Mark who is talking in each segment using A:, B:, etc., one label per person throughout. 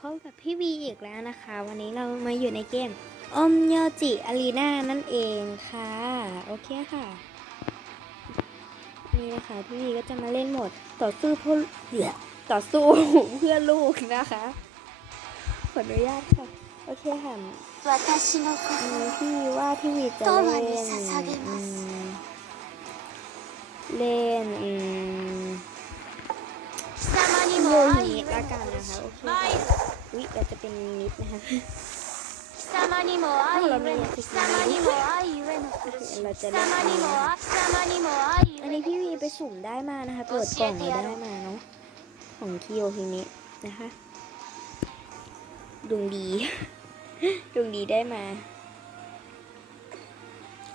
A: พบกับพี่วีอีกแล้วนะคะ วันนี้เรามาอยู่ในเกมอมโยจิอารีนานั่นเองค่ะ โอเคค่ะ นี่นะคะพี่วีก็จะมาเล่นหมดต่อสู้เพื่อต่อสู้เพื่อลูกนะคะขออนุญาตค่ะ โอเคค่ะพี่ว่าพี่วีจะเล่
B: น ก็
A: จะเป็นนิดนะคะอันนี้พี่วีไปสุ่มได้มานะคะเปิดกล่องได้มาเนาะของคิโยฮิมินะคะดวงดีดวงดีได้มา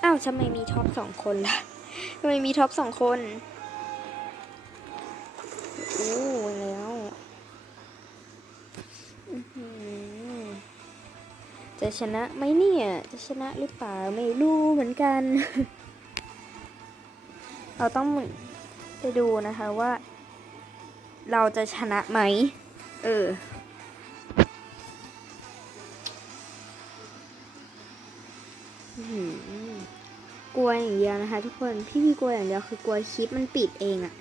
A: อ้าวทำไมมีท็อปสองคนล่ะทำไมมีท็อปสองคนอู้แล้ว ชนะไหมเนี่ย จะชนะหรือเปล่าไม่รู้เหมือนกัน เราต้องไปดูนะคะว่า เราจะชนะไหม เอออกลัวอย่างเดียวนะคะ ทุกคนพี่พี่กลัวอย่างเดียวคือกลัวคลิปมันปิดเองอะ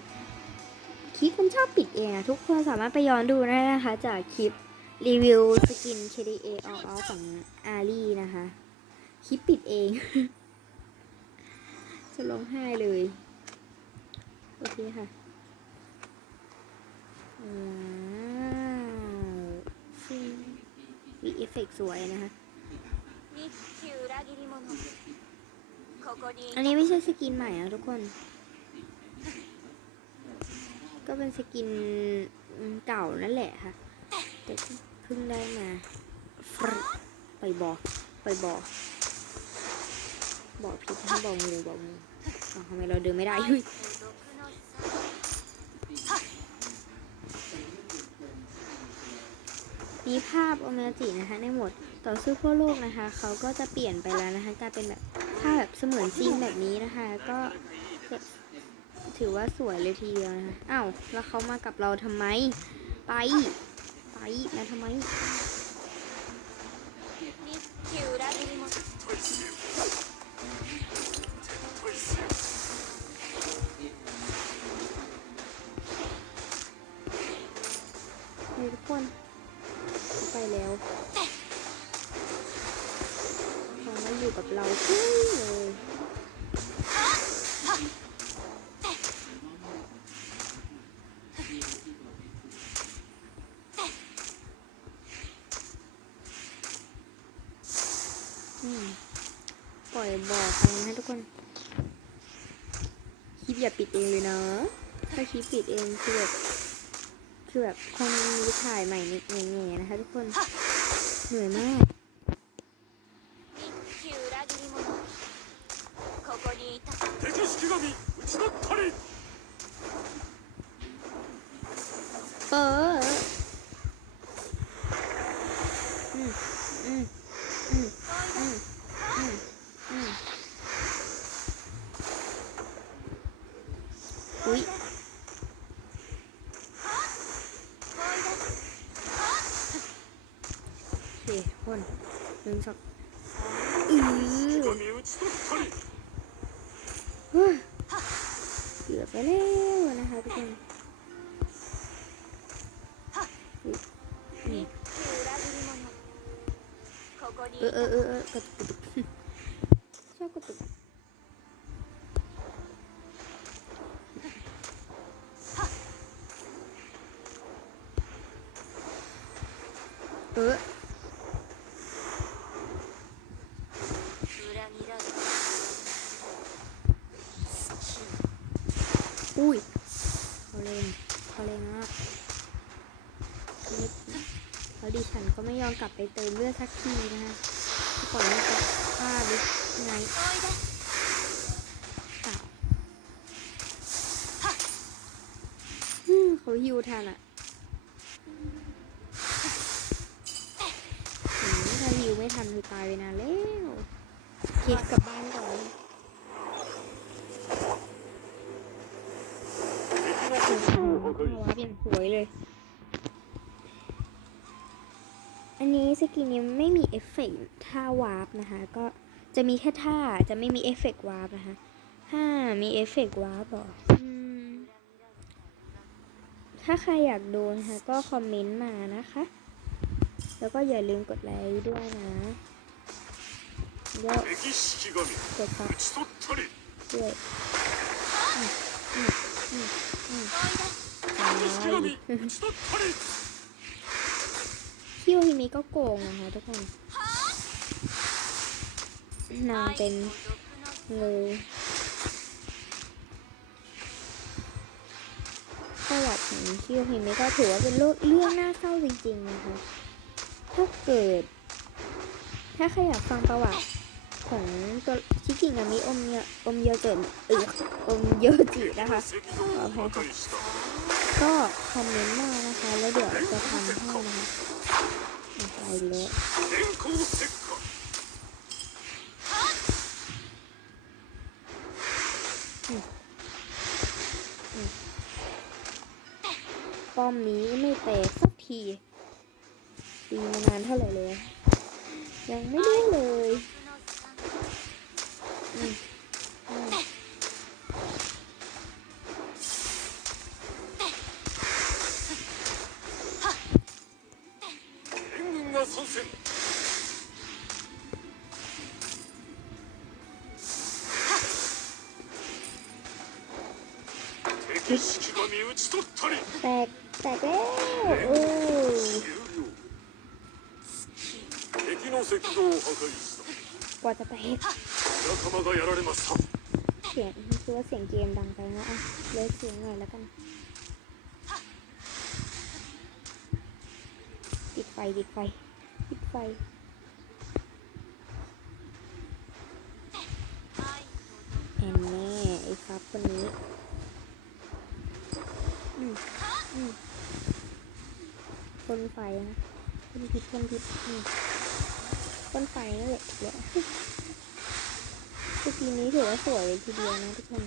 A: คลิปมันชอบปิดเองอะทุกคนสามารถไปย้อนดูได้นะคะ จากคลิป รีวิวสกิน KDA ออกอของอารีนะคะ คลิปปิดเอง จะร้องไห้เลย โอเคค่ะมีเอฟเฟกสวยนะคะ อันนี้ไม่ใช่สกินใหม่อะทุกคน ก็เป็นสกินเก่านั่นแหละค่ะ พิ่งได้มาฟรไปบอกไปบอกบอกผิดให้บอกงูบอกงูอ้าวทำไมเราเดินไม่ได้ยุ้ย
B: 毒の
A: มีภาพโอเมจินะคะในหมดต่อสู้เพื่อโลกนะคะ เขาก็จะเปลี่ยนไปแล้วนะคะกลายเป็นแบบภาพแบบเสมือนจริงแบบนี้นะคะ ก็ถือว่าสวยเลยทีเดียวนะคะอ้าวแล้วเขามากับเราทำไม ไป มาทำไมนี่คิวได้ไหมมั้งทุกคน ปล่อยบอฟังให้ทุกคนคลิปอย่าปิดเองเลยเนาะถ้าคลิปปิดเองคือแบบคือแบบคงมีถ่ายใหม่นิดแง่ๆนะคะทุกคน เหนื่อยมากเปิด ช็อตอือเกือบไปแล้วนะคะทุกคนเออเออเออกระตุกชอบกระตุกเออ กลับไปเติมเลือดสักทีนะฮะก่อนมันจะฆ่าบิ๊กไนท์เขาฮิวแทนอะถ้าฮิวไม่ทันคือตายไปนานแล้วเคสกลับบ้านก่อนหัวเปลี่ยนหวยเลย อันนี้สกินนี้ไม่มีเอฟเฟกท่าวาร์ปนะคะ ก็จะมีแค่ท่าจะไม่มีเอฟเฟกวาร์ปนะคะห้ามีเอฟเฟกวาร์ปหรอถ้าใครอยากดูนะคะก็คอมเมนต์มานะคะ แล้วก็อย่าลืมกดไลค์ด้วยนะแล้วกดซับเย
C: อะอืมอืมอืม
A: อืม ฮิเมะก็โกงนะคะทุกคนนางเป็นงูประวัติของคิวฮิเมะก็ถือว่าเป็นเรื่องน่าเศร้าจริงๆนะคะถ้าเกิด ถ้าใครอยากฟังประวัติของตัวชิกิงามิอมเยอมเยอเจินอึอมเยอจินะคะ
C: ขออภัยค่ะ
A: ก็คอมเมนต์มานะคะ แล้วเดี๋ยวจะทำให้นะคะ ไปแล้อมนี้ไม่แตกสักทีตีมานานเท่าไหร่แลยยังไม่ได้เลยอืม แตกแตกแล้วโอ้กว่าจะ
C: ไป
A: เสียงคือว่าเสียงเกมดังไปนะอะเลยเสียงหน่อยแล้วกันติดไฟติดไฟติดไฟแอนแน่ไอ้ครับคนนี้ อืมอืมพ่นไฟนะพ่นพิษพ่นพิษอืมพ่นไฟนั่นแหละเดี๋ยวสกีนี้ถือว่าสวยเลยทีเดียวนะทุกคน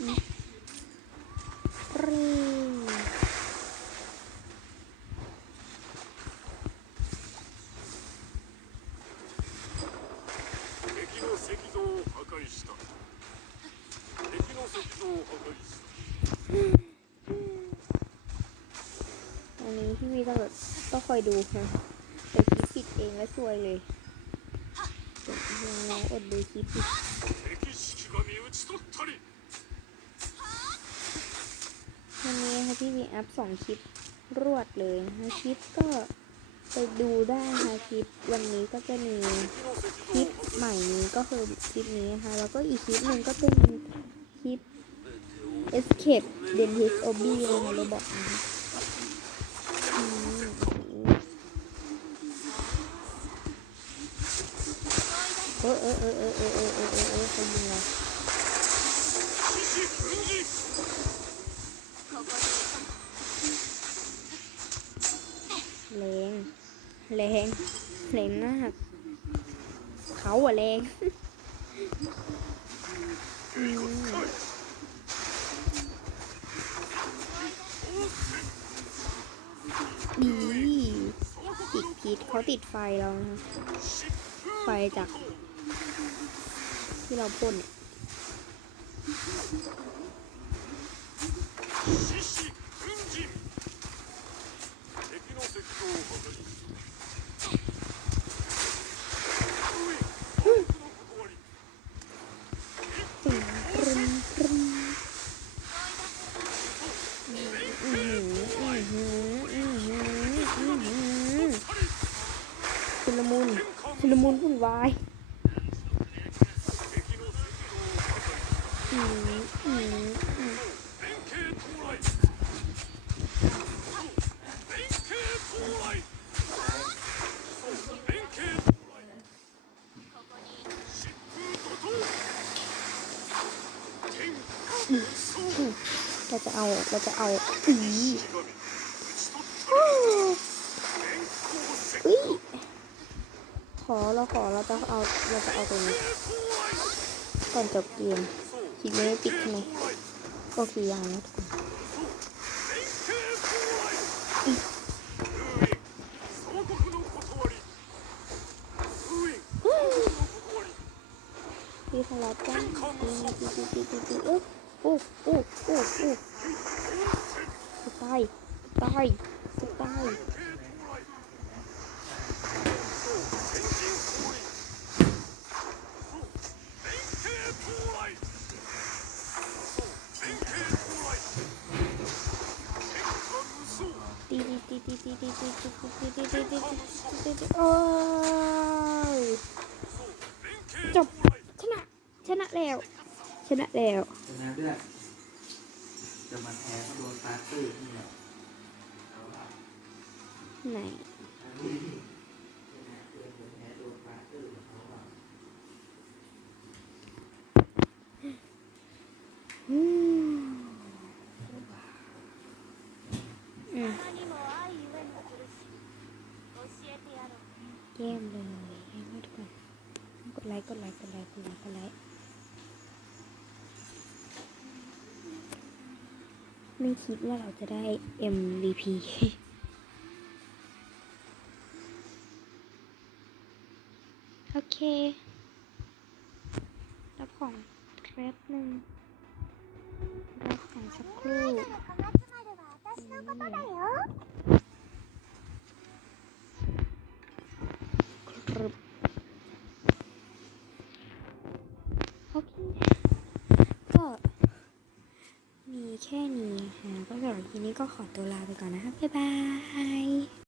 C: 敵式
A: อันนี้พี่วีต้องต้องคอยดูค่ะแต่คิดผิดเองและสวยเลยเราอดดูคลิปวันนี้ค่ะพี่วีอัพสองคลิปรวดเลยนะคะคลิปก็ไปดูได้ค่ะคลิปวันนี้ก็จะมีคลิปใหม่นี้ก็คือคลิปนี้ค่ะแล้วก็อีกคลิปหนึ่งก็เป็น escape then his hobby ลงมาเลบอกเออเออเออเออเออเออเออเออเออใยิงเราแรงแรงแรงมากเขาอะแรง เขาติดไฟเรานะไฟจาก ที่เราพ่นเนี่ยายเราจะเอา เราจะเอา อืม ขอเราจะเอาเราจะเอาตรงนี้ก่อนจบเกมคิดไม่ได้ปิดใช่ไหมโอเคยังนะทุกคน
C: พี่ขอ
A: งเราจ้างตีตีตีตีตีตีเอ๊ะโอ้อู้อู้อู้ตายตายตาย ตีตีตีตีตีตีตีตีตีตีตีโอ้ยจบชนะชนะแล้ว ชนะแล้ว
D: ชนะเลือดจะมาแพ้โดนตาตื้อนี่แหละ
A: ไหน
D: อัน
B: う
A: เยี่ยมเลยเยี่ยมมากทุกคนกดไลค์กดไลค์กดไลค์กดไลค์กดไลค์ไม่คิดว่าเราจะได้ MVP โอเค รับของแป๊บหนึ่งรับของสักครู่ ก็ขอตัวลาไปก่อนนะคะบ๊ายบาย